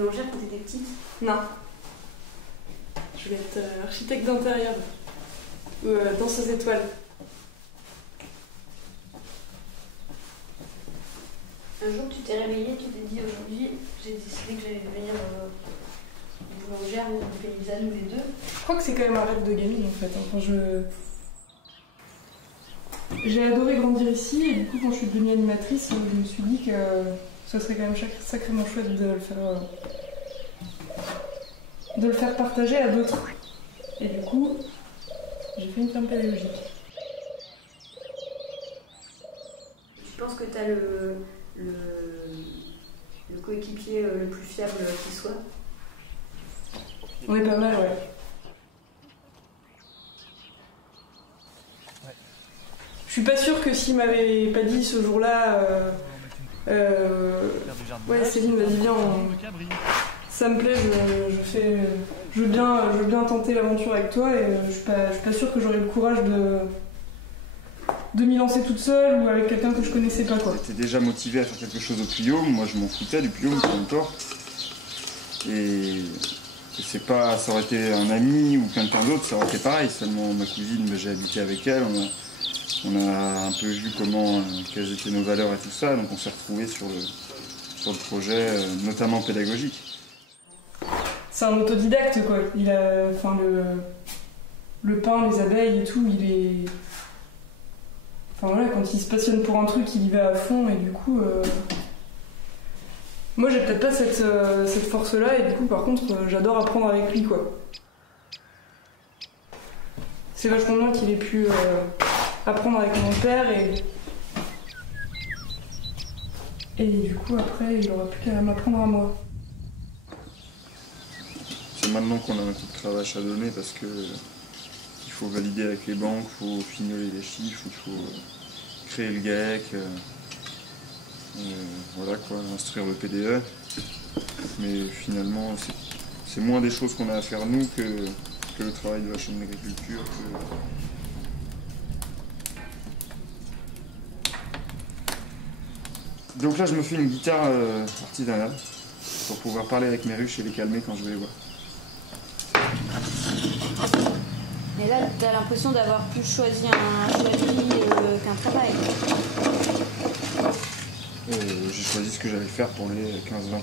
boulangère quand t'étais petite? Non. Je voulais être architecte d'intérieur. Ou danseuse étoile. Un jour, tu t'es réveillée, tu t'es dit aujourd'hui, j'ai décidé que j'allais devenir boulangère ou paysanne ou les deux. Je crois que c'est quand même un rêve de gamine en fait. Enfin, j'ai adoré grandir ici et du coup quand je suis devenue animatrice, je me suis dit que ce serait quand même sacrément chouette de le faire partager à d'autres. Et du coup, j'ai fait une ferme pédagogique. Tu penses que tu as le coéquipier le plus fiable qui soit? On est pas mal, ouais. Je suis pas sûre que s'il m'avait pas dit ce jour-là, ouais Céline, vas-y viens, ça me plaît, je veux bien tenter l'aventure avec toi et je suis pas sûre que j'aurais le courage de m'y lancer toute seule ou avec quelqu'un que je connaissais pas quoi. J'étais déjà motivée à faire quelque chose au Puy-Aume, moi je m'en foutais du Puy-Aume, peu importe. Et c'est pas, ça aurait été un ami ou quelqu'un d'autre, ça aurait été pareil, seulement ma cousine, j'ai habité avec elle, on a un peu vu quelles étaient nos valeurs et tout ça, donc on s'est retrouvés sur le projet, notamment pédagogique. C'est un autodidacte quoi, il a, enfin le pain, les abeilles et tout, il est... Enfin voilà, quand il se passionne pour un truc, il y va à fond et du coup... Moi j'ai peut-être pas cette force-là et du coup par contre j'adore apprendre avec lui quoi. C'est vachement bien qu'il ait pu apprendre avec mon père et du coup après il aura plus qu'à m'apprendre à moi. C'est maintenant qu'on a un coup de cravache à donner parce que il faut valider avec les banques, il faut fignoler les chiffres, il faut créer le GAEC, voilà quoi, instruire le PDE. Mais finalement c'est moins des choses qu'on a à faire nous que le travail de la chaîne d'agriculture. Donc là je me fais une guitare artisanale pour pouvoir parler avec mes ruches et les calmer quand je vais les voir. Mais là, tu as l'impression d'avoir plus choisi un choix de vie qu'un travail. J'ai choisi ce que j'allais faire pour les 15-20